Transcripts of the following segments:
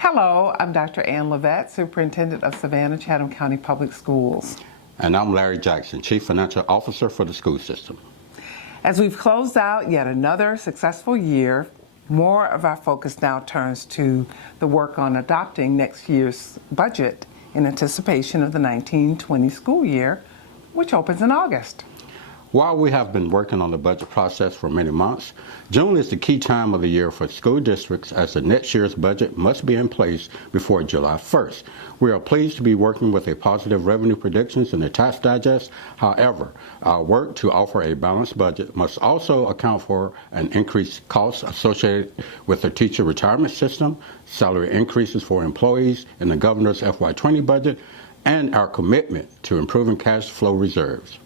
Hello, I'm Dr. Ann Levette, Superintendent of Savannah-Chatham County Public Schools. And I'm Larry Jackson, Chief Financial Officer for the school system. As we've closed out yet another successful year, more of our focus now turns to the work on adopting next year's budget in anticipation of the 1920 school year, which opens in August. While we have been working on the budget process for many months, June is the key time of the year for school districts as the next year's budget must be in place before July 1st. We are pleased to be working with a positive revenue predictions in the tax digest. However, our work to offer a balanced budget must also account for an increased cost associated with the teacher retirement system, salary increases for employees in the governor's FY20 budget, and our commitment to improving cash flow reserves.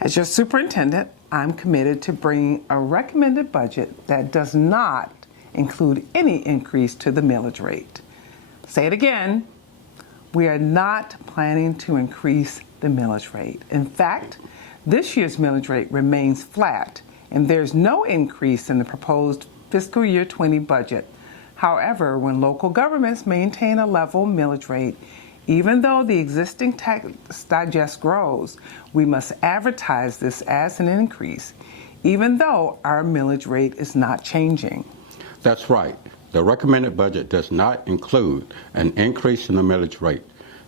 As your superintendent, I'm committed to bringing a recommended budget that does not include any increase to the millage rate. Say it again, we are not planning to increase the millage rate. In fact, this year's millage rate remains flat, and there's no increase in the proposed fiscal year 20 budget. However, when local governments maintain a level millage rate, even though the existing tax digest grows, we must advertise this as an increase, even though our millage rate is not changing. That's right. The recommended budget does not include an increase in the millage rate.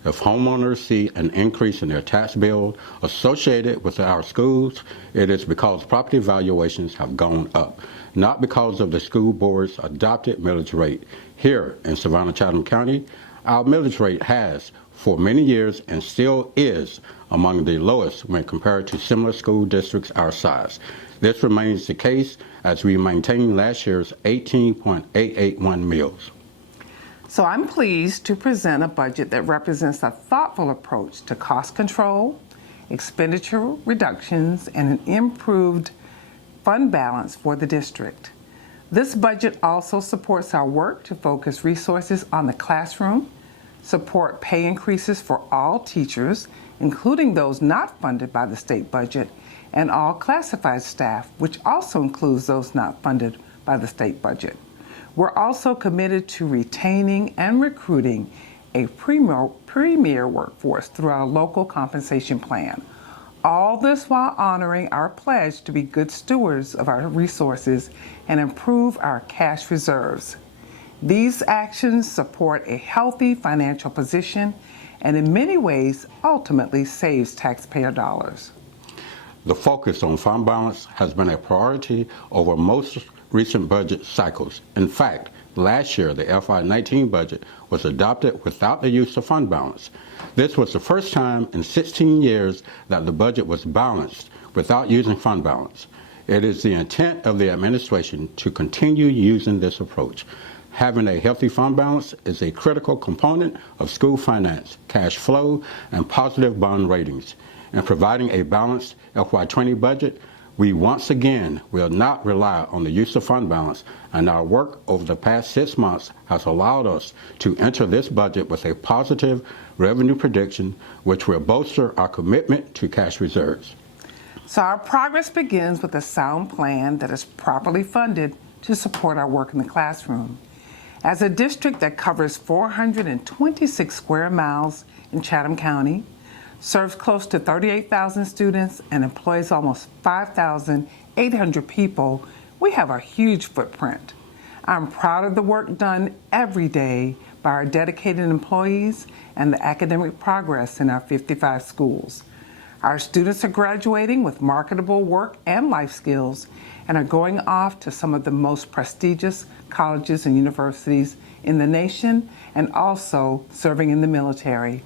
If homeowners see an increase in their tax bill associated with our schools, it is because property valuations have gone up, not because of the school board's adopted millage rate. Here in Savannah-Chatham County, our millage rate has, for many years, and still is, among the lowest when compared to similar school districts our size. This remains the case as we maintain last year's 18.881 mills. So I'm pleased to present a budget that represents a thoughtful approach to cost control, expenditure reductions, and an improved fund balance for the district. This budget also supports our work to focus resources on the classroom, support pay increases for all teachers, including those not funded by the state budget, and all classified staff, which also includes those not funded by the state budget. We're also committed to retaining and recruiting a premier workforce through our local compensation plan. All this while honoring our pledge to be good stewards of our resources and improve our cash reserves. These actions support a healthy financial position and in many ways ultimately saves taxpayer dollars. The focus on fund balance has been a priority over most recent budget cycles. In fact, last year the FY19 budget was adopted without the use of fund balance. This was the first time in 16 years that the budget was balanced without using fund balance. It is the intent of the administration to continue using this approach. Having a healthy fund balance is a critical component of school finance, cash flow, and positive bond ratings. In providing a balanced FY20 budget, we once again will not rely on the use of fund balance, and our work over the past 6 months has allowed us to enter this budget with a positive revenue prediction, which will bolster our commitment to cash reserves. So our progress begins with a sound plan that is properly funded to support our work in the classroom. As a district that covers 426 square miles in Chatham County, serves close to 38,000 students, and employs almost 5,800 people, we have a huge footprint. I'm proud of the work done every day by our dedicated employees and the academic progress in our 55 schools. Our students are graduating with marketable work and life skills and are going off to some of the most prestigious colleges and universities in the nation and also serving in the military.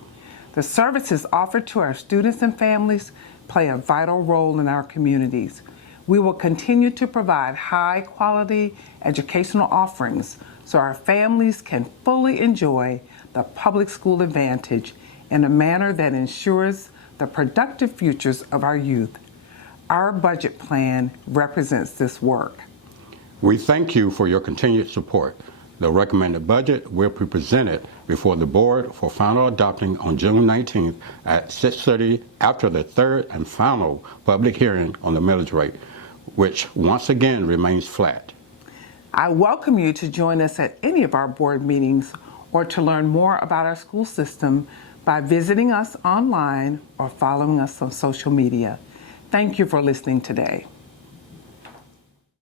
The services offered to our students and families play a vital role in our communities. We will continue to provide high-quality educational offerings so our families can fully enjoy the public school advantage in a manner that ensures the productive futures of our youth. Our budget plan represents this work. We thank you for your continued support. The recommended budget will be presented before the board for final adopting on June 19th at 6:30 after the third and final public hearing on the millage rate, which once again remains flat. I welcome you to join us at any of our board meetings or to learn more about our school system by visiting us online or following us on social media. Thank you for listening today.